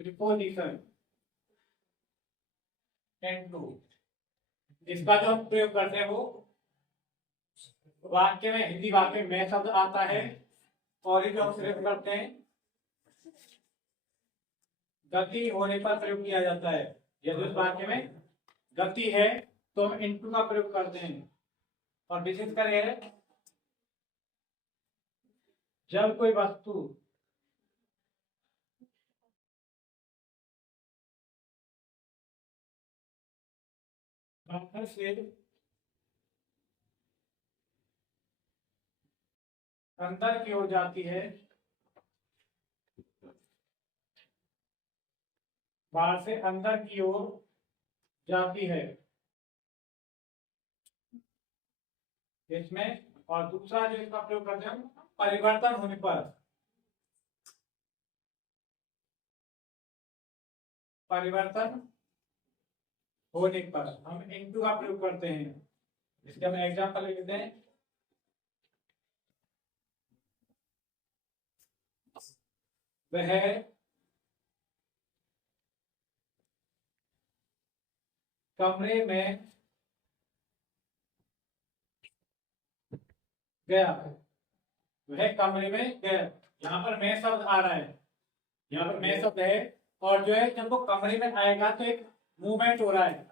Preposition into, इसका जो हम प्रयोग करते हैं वो वाक्य में, हिंदी वाक्य में शब्द आता है, और ये जो हम प्रयोग करते हैं गति होने पर प्रयोग किया जाता है। यदि उस वाक्य में गति है तो हम इनटू का प्रयोग करते हैं। और विशेषकर यह जब कोई वस्तु बाहर से अंदर की ओर जाती है, बाहर से अंदर की ओर जाती है इसमें। और दूसरा जो इसका प्रयोग करते हैं हम परिवर्तन होने पर, परिवर्तन होने पर हम इनटू का प्रयोग करते हैं। इसके हम एग्जांपल लिखते हैं, वह कमरे में गया, वह कमरे में गया। यहाँ पर मैं शब्द आ रहा है, यहाँ पर मैं शब्द है, और जो है जब वो कमरे में आएगा तो एक मूवमेंट हो रहा है,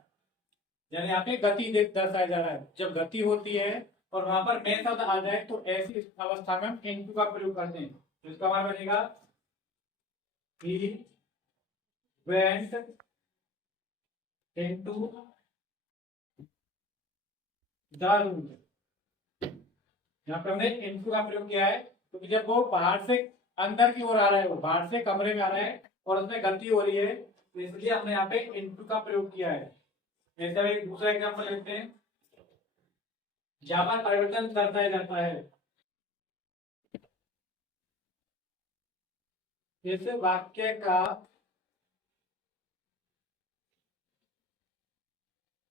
यानी यहाँ पे गति दर्शाया जा रहा है। जब गति होती है और वहां पर मैं शब्द आ जाए तो ऐसी अवस्था में हम इनटू का प्रयोग करते हैं। तो इसका मान बनेगा he went into the room। यहाँ पे हमने इनटू का प्रयोग किया है क्योंकि जब वो बाहर से अंदर की ओर आ रहा है, वो बाहर से कमरे में आ रहा है और उसमें गति हो रही है, तो इसलिए हमने यहाँ पे इनटू का प्रयोग किया है। ऐसा एक दूसरा एग्जाम्पल लेते हैं जहां पर परिवर्तन दर्शाया जाता है। इस वाक्य का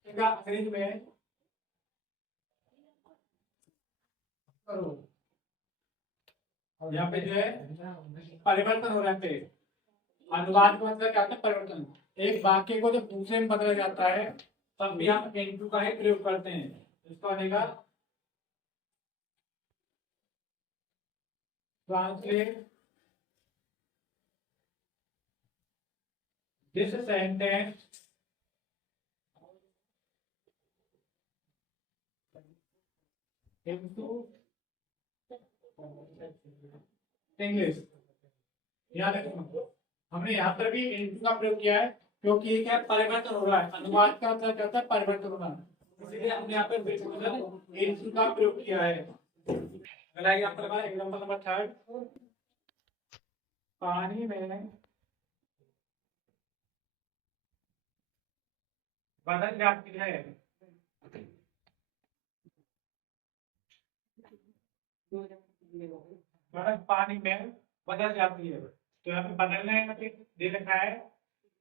अंग्रेजी में करो, यहाँ पे जो है परिवर्तन हो रहा है। अनुवाद का मतलब क्या होता है? परिवर्तन। एक वाक्य को जब दूसरे में बदला जाता है तब भी हम इनटू का ही प्रयोग करते हैं। इसका बनेगा translate this sentence into English. याद रखना हमने यहाँ पर भी इनटू का प्रयोग किया है क्योंकि ये क्या परिवर्तन हो रहा है। अनुवाद का मतलब क्या होता है? परिवर्तन होना। इसलिए हमने यहाँ पे इनटू का प्रयोग किया है। अगला एग्जाम्पल नंबर 3, पानी में बदल जाती है, बर्फ पानी में बदल जाती है। तो यहाँ पे बदलने का दे रखा है,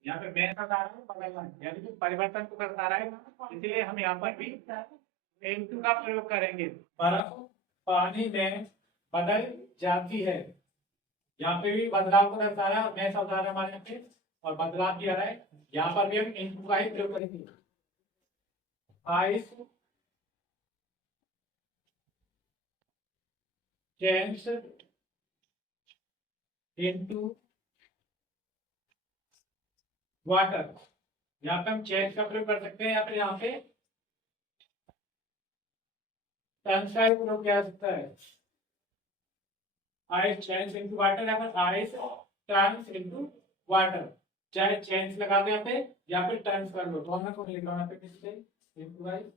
यहाँ पे मैं का कारण बदलना है, यानी कि परिवर्तन को दर्शा रहा है। इसलिए हम यहाँ पर भी इनटू का प्रयोग करेंगे। बर्फ पानी में बदल जाती है, यहाँ पे भी बदलाव को दर्शा रहा है और मैं शब्द आ रहा है हमारे यहाँ पे और बदलाव भी आ रहा है। यहाँ पर भी हम इनटू का ही प्रयोग करेंगे। आइस चेंज इनटू वाटर, यहाँ पे हम चेंज का प्रयोग कर सकते हैं या फिर यहाँ पे टर्न्स का प्रयोग किया जा सकता है। आइस चेंज इनटू वाटर या फिर आइस टर्न्स इनटू वाटर। चाहे चेंज लगा दो यहाँ पे या फिर टर्न्स कर लो, दोनों को लिख लो यहाँ पे किससे into ice.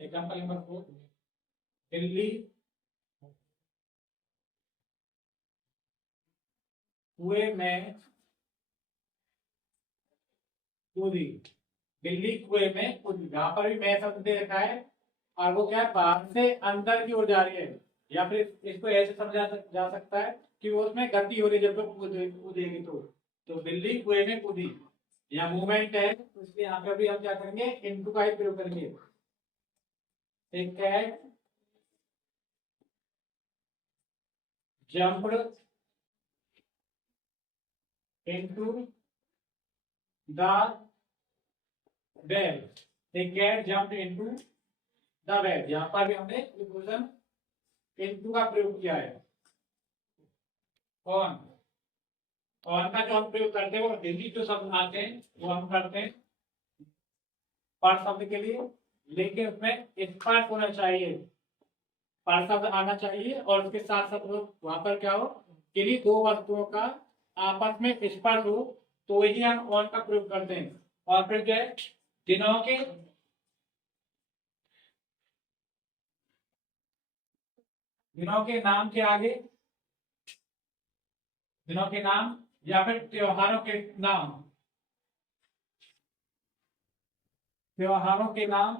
Example number 4, Delhi कुएं में कूदी, दिल्ली कुएं में कूदी। यहाँ पर भी मैं शब्द दे रखा है और वो क्या है? बाहर से अंदर की ओर जा रही है, या फिर इसको ऐसे समझा जा सकता है कि वो उसमें गति हो रही है जब वो कूदेगी। तो दिल्ली कुएं में कूदी, यहाँ मूवमेंट है, तो इसलिए यहाँ पे भी हम क्या करेंगे? इनटू का ही प्रयोग करेंगे। एक cat jumped into the well. A cat jumped into the well. यहाँ पर भी हमने प्रीपोजिशन into का प्रयोग किया है। ऑन का जो हम प्रयोग करते हैं वो हिंदी जो शब्द आते हैं वो हम करते हैं पर शब्द के लिए, लेकिन उसमें स्पर्श होना चाहिए, पर शब्द आना चाहिए और उसके साथ साथ वहां पर क्या हो, किन्हीं दो वस्तुओं का आपस में स्पर्श हो तो ही हम ऑन का प्रयोग करते हैं। और फिर क्या है, दिनों के नाम के आगे, दिनों के नाम या फिर त्योहारों के नाम, त्योहारों के नाम,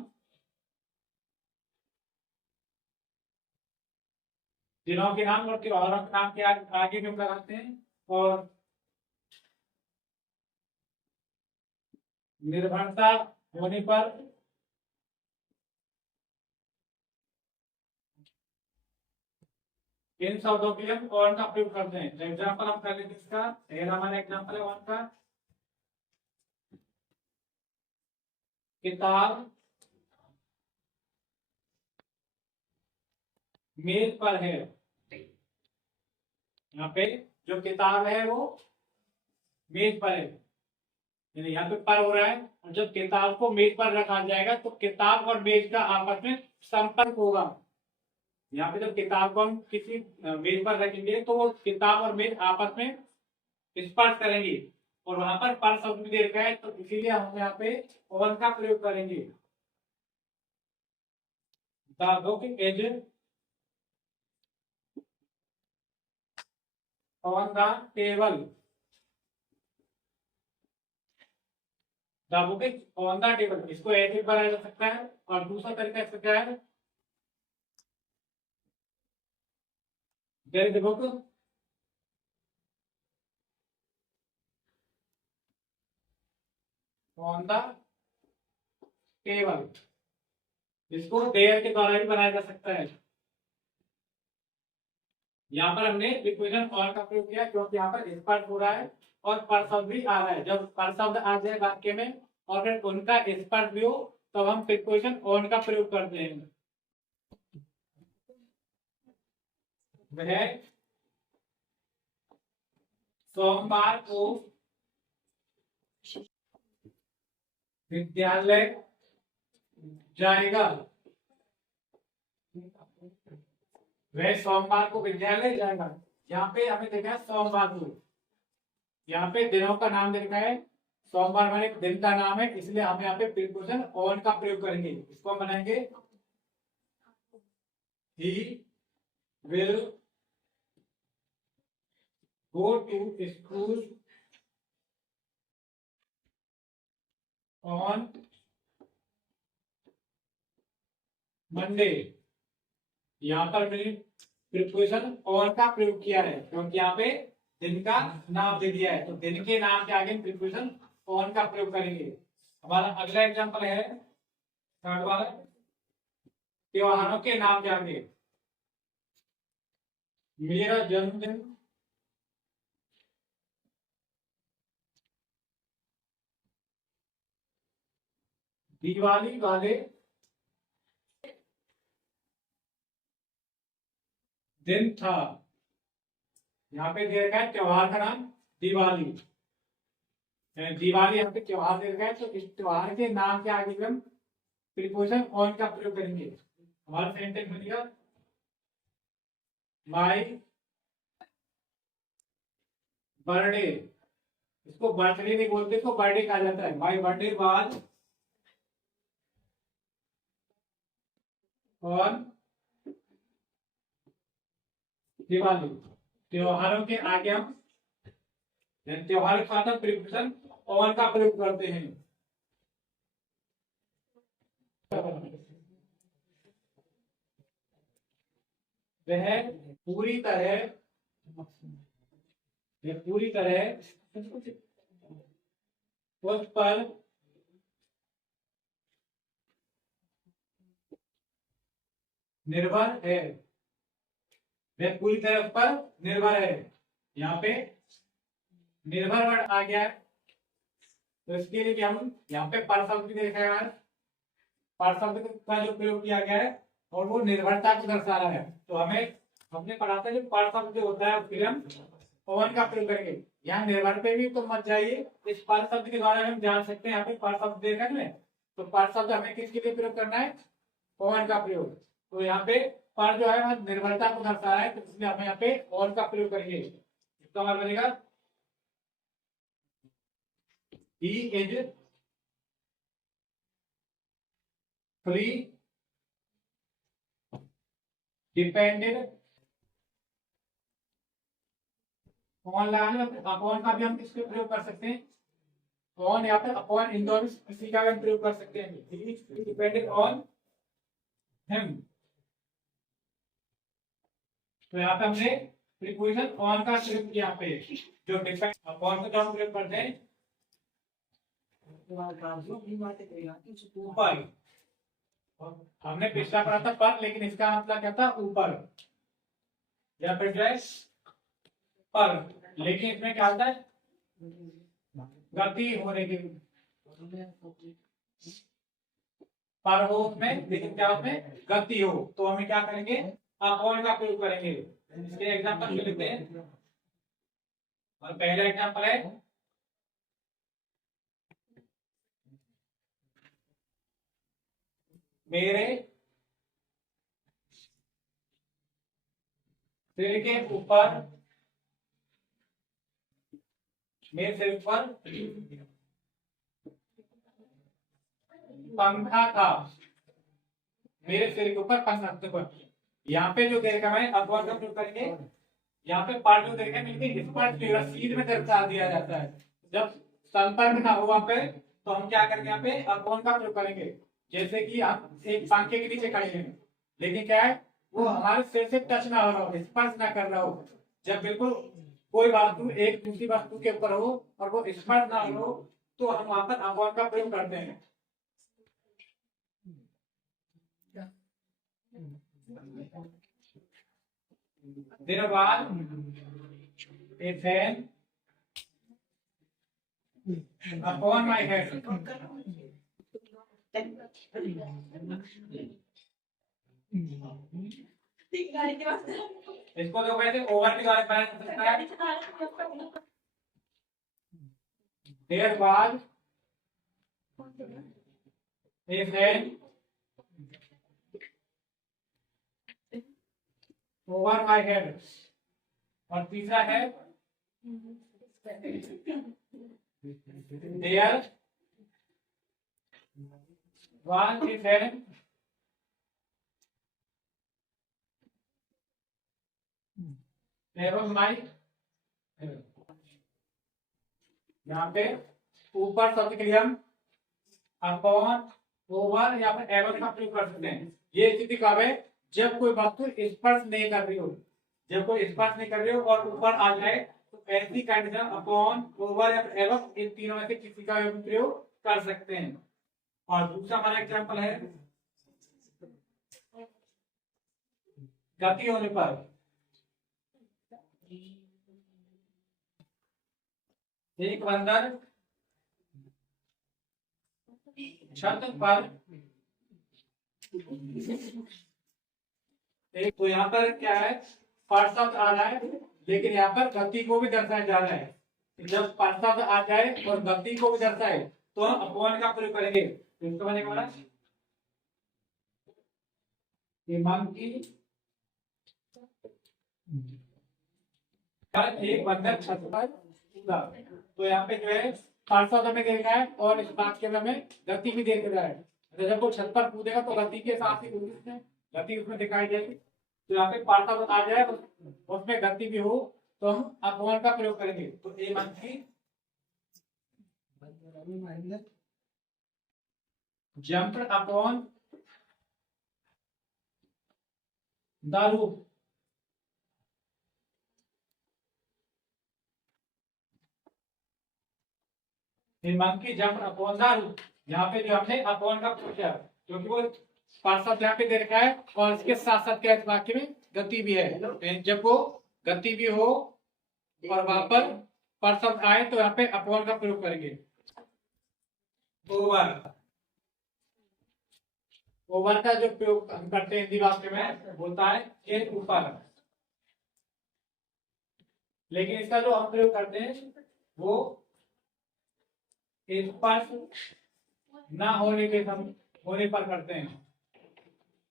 दिनों के नाम और त्योहारों के नाम के आगे क्यों लगाते हैं, और निर्भरता होने पर इन शब्दों के लिए हम ऑन का प्रयोग करते हैं। एग्जाम्पल हम कर लेते हैं इसका, हमारा एग्जाम्पल है ऑन का, किताब मेज पर है। यहाँ पे जो किताब है वो मेज पर है, यानी यहाँ पे पर हो रहा है, और जब किताब को मेज पर रखा जाएगा तो किताब और मेज का आपस में संपर्क होगा। यहाँ पे जब किताब को हम किसी मेज पर रखेंगे तो वो किताब और मेज आपस में स्पर्श करेंगे, और वहां पर शब्द भी दे रखा है तो इसीलिए हम यहाँ पे ऑन का प्रयोग करेंगे। The book is on the table, the book is on the table, इसको ऐसे बनाया जा सकता है, और दूसरा तरीका इसका क्या है, there is a book on the table, इसको देयर के द्वारा भी बनाया जा सकता है। यहाँ पर हमने प्रीपोजिशन ऑन का प्रयोग किया क्योंकि यहाँ पर स्पर्श हो रहा है और पर शब्द भी आ रहा है। जब पर शब्द आ जाए वाक्य में और फिर उनका स्पर्श भी हो तब हम प्रीपोजिशन ऑन का प्रयोग करते हैं। वह सोमवार को विद्यालय जाएगा, वह सोमवार को विद्यालय जाएगा। यहाँ पे हमें देखा है सोमवार को, यहाँ पे दिनों का नाम देखा है, सोमवार में एक दिन का नाम है, इसलिए हम यहाँ पे प्रीपोजिशन ऑन का प्रयोग करेंगे। इसको हम बनाएंगे he will go to school on Monday. यहाँ पर मैंने प्रीपोजिशन ऑन का प्रयोग किया है क्योंकि यहाँ पे दिन का नाम दे दिया है, तो दिन के नाम के आगे प्रीपोजिशन ऑन का प्रयोग करेंगे। हमारा अगला एग्जांपल है थर्ड वाला, त्योहारों के नाम के आगे, मेरा जन्मदिन दिवाली वाले दिन था। यहाँ पे दे रखा है त्योहार का नाम दिवाली, दिवाली यहाँ पे त्योहार दे रखा है, तो इस त्योहार के नाम के आगे हम प्रीपोजिशन ऑन का प्रयोग करेंगे। हमारा सेंटेंस बनेगा माय बर्थडे, इसको बर्थडे नहीं बोलते, इसको बर्थडे कहा जाता है। My birthday was on Diwali. त्योहारों के आगे हम त्योहार के साथ हम प्रीपोजिशन ऑन का प्रयोग करते हैं। वह पूरी तरह, वह पूरी तरह उस पर निर्भर है, वह पूरी तरह उस पर निर्भर है। यहाँ पे निर्भर वर्ड आ गया है, तो इसके लिए भी हम यहाँ पे पर शब्द भी देखा है, पर शब्द का जो प्रयोग किया गया है और वो निर्भरता को दर्शा रहा है। तो हमें हमने पढ़ा था जो पर शब्द जो होता है उसके लिए हम ओवन का प्रयोग करेंगे। यहाँ निर्भर पे भी तो मत जाइए, इस पर शब्द के द्वारा हम जान सकते हैं। यहाँ पे पर शब्द देखा है, तो पर शब्द हमें किसके लिए प्रयोग करना है, ओवन का प्रयोग। तो यहाँ पे पर जो है निर्भरता को दर्शा रहा है, तो इसलिए हमें यहाँ पे ओवन का प्रयोग करेंगे। इसका मतलब बनेगा he is free depended online. Upon का भी हम किस पे प्रयोग कर सकते हैं, ऑन या फिर अपॉन, इन दोनों किसी का भी हम प्रयोग कर सकते हैं। डिपेंडेड ऑन हिम, तो यहाँ पे हमने प्रीपोजिशन ऑन का प्रयोग किया। यहाँ पे जो डिपेंड अपॉन का जो हम प्रयोग करते हैं ऊपर, हमने पिछला पढ़ा था पर, लेकिन इसका मतलब क्या था, ऊपर या फिर जो है पर, लेकिन इसमें क्या होता है, गति होने की पर हो उसमें, लेकिन क्या उसमें गति हो, तो हमें क्या करेंगे, अपॉन का प्रयोग करेंगे। इसके एग्जांपल लिखते हैं, और पहला एग्जांपल है मेरे सिर के ऊपर, मेरे सिर पर पंखा था, मेरे सिर के ऊपर पंखा था। यहाँ पे जो देखा है अपॉन का प्रयोग करेंगे। यहाँ पे पार्ट जो देखा है मिलकर स्पर्श रसीद में दर्शा दिया जाता है। जब संपर्क ना हो वहां पे, तो हम क्या करेंगे, यहाँ पे अपॉन का प्रयोग करेंगे। जैसे कि हम एक पंखे के नीचे खड़े हैं, लेकिन क्या है वो हमारे सिर से टच ना हो रहा हो, स्पर्श ना कर रहा हो। जब बिल्कुल कोई वस्तु एक दूसरी वस्तु के ऊपर हो और वो स्पर्श ना हो, तो हम वहां पर अपॉन का प्रयोग करते हैं। देर बाद a fan upon my head, इसको जो कहते हैं ओवर के द्वारा बनाया जा सकता है। देर बाद a fan over my head, और तीसरा है there was a fan above my head। यहाँ पे ऊपर शब्द के लिए हम अपॉन, ओवर या फिर एवर का प्रयोग कर सकते हैं। ये स्थिति कब है, जब कोई वस्तु स्पर्श नहीं कर रही हो, जब कोई स्पर्श नहीं कर रही हो और ऊपर आ जाए, तो ऐसी कंडीशन अपॉन, ओवर या फिर एवर, इन तीनों में से किसी का भी प्रयोग कर सकते हैं। और दूसरा हमारा एग्जांपल है गति होने पर। एक बंदर छत पर, एक तो यहाँ पर क्या है, पर शब्द आ रहा है, लेकिन यहाँ पर गति को भी दर्शाया जा रहा है। जब पर शब्द आ जाए और गति को भी दर्शाए, तो हम अपॉन का प्रयोग करेंगे। इसको मैंने कहा की एक बंदर छत पर कूदा, तो यहाँ पे जो है पर शब्द हमें देखा है और इस वाक्य में हमें गति भी देख रहा है। जब वो छत पर कूदेगा तो गति के साथ ही गति उसमें दिखाई देगी। तो यहाँ पे पर शब्द आ जाए उसमें गति भी हो, तो हम अपॉन का प्रयोग करेंगे। तो ए monthly jumped upon the roof, monkey jump upon the roof. यहाँ पे जो हमने अपॉन का प्रयोग किया, क्योंकि वो पर शब्द यहाँ पे दे रखा है और इसके साथ साथ क्या वाक्य में गति भी है। जब वो गति भी हो और वहां पर पर शब्द आए तो यहाँ पे अपॉन का प्रयोग करेंगे। ओवर, ओवर का जो प्रयोग हम करते हैं हिंदी वाक्य में बोलता है के ऊपर, लेकिन इसका जो हम प्रयोग करते हैं वो स्पर्श ना होने के होने पर करते हैं,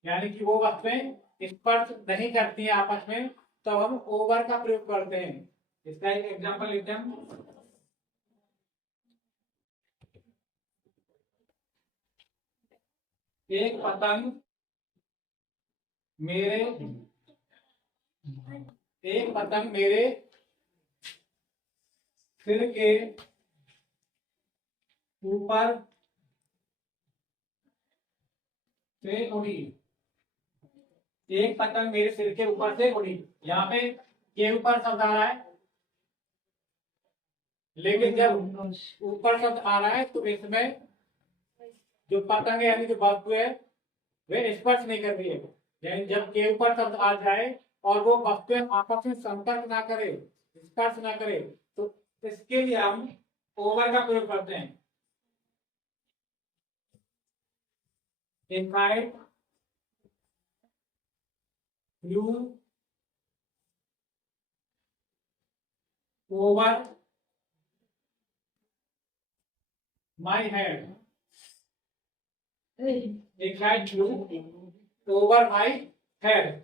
यानी कि वो वस्तुएं स्पर्श नहीं करती हैं आपस में, तो हम ओवर का प्रयोग करते हैं। इसका एक एग्जांपल लेते हैं। एक पतंग मेरे सिर के ऊपर से उड़ी। एक पतंग मेरे सिर के ऊपर से उड़ी, यहाँ पे के ऊपर शब्द आ रहा है, लेकिन जब ऊपर शब्द आ रहा है तो इसमें जो पतंग है यानी जो वस्तु है वे स्पर्श नहीं कर रही है। यानी जब के ऊपर शब्द आ जाए और वो वस्तुएं आपस में संपर्क ना करे, स्पर्श ना करे, तो इसके लिए हम ओवर का प्रयोग करते हैं। इनफाइट you over my head, इनफाइट you over my head.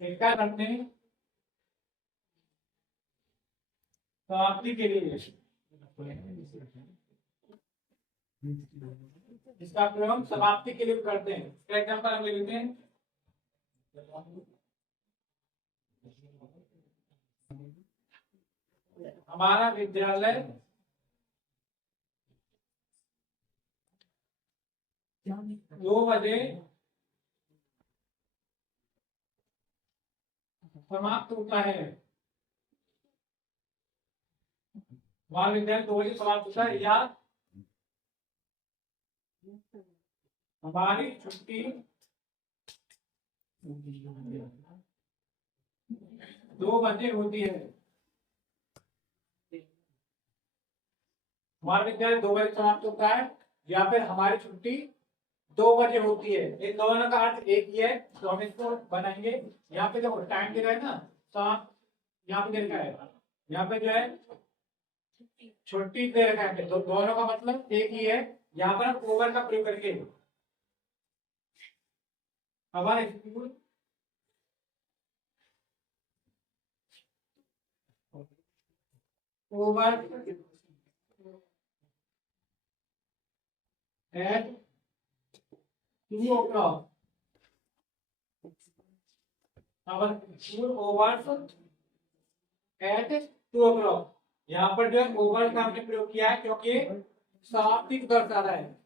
क्या करते हैं समाप्ति के लिए, इसका प्रयोग हम समाप्ति के लिए करते हैं। इसका एग्जांपल हम ले लेते हैं। हमारा विद्यालय 2 बजे समाप्त होता है। हमारा विद्यालय 2 बजे समाप्त होता है, या हमारी छुट्टी 2 बजे होती है। हमारा विद्यालय 2 बजे समाप्त होता है या फिर हमारी छुट्टी 2 बजे होती है। इन दोनों का अर्थ एक ही है, तो हम इसको बनाएंगे। यहाँ पे देखो टाइम दे रहा है ना, तो यहाँ पे दे रखा है, यहाँ पे जो है छुट्टी दे रखा है, तो दोनों का मतलब एक ही है। यहाँ पर हम ओवर का प्रयोग करके हमारे school over at 2 o'clock, our school overs at 2 o'clock। यहाँ पर जो है ओवर का हमने प्रयोग किया है क्योंकि समाप्ति को दर्शा रहा है।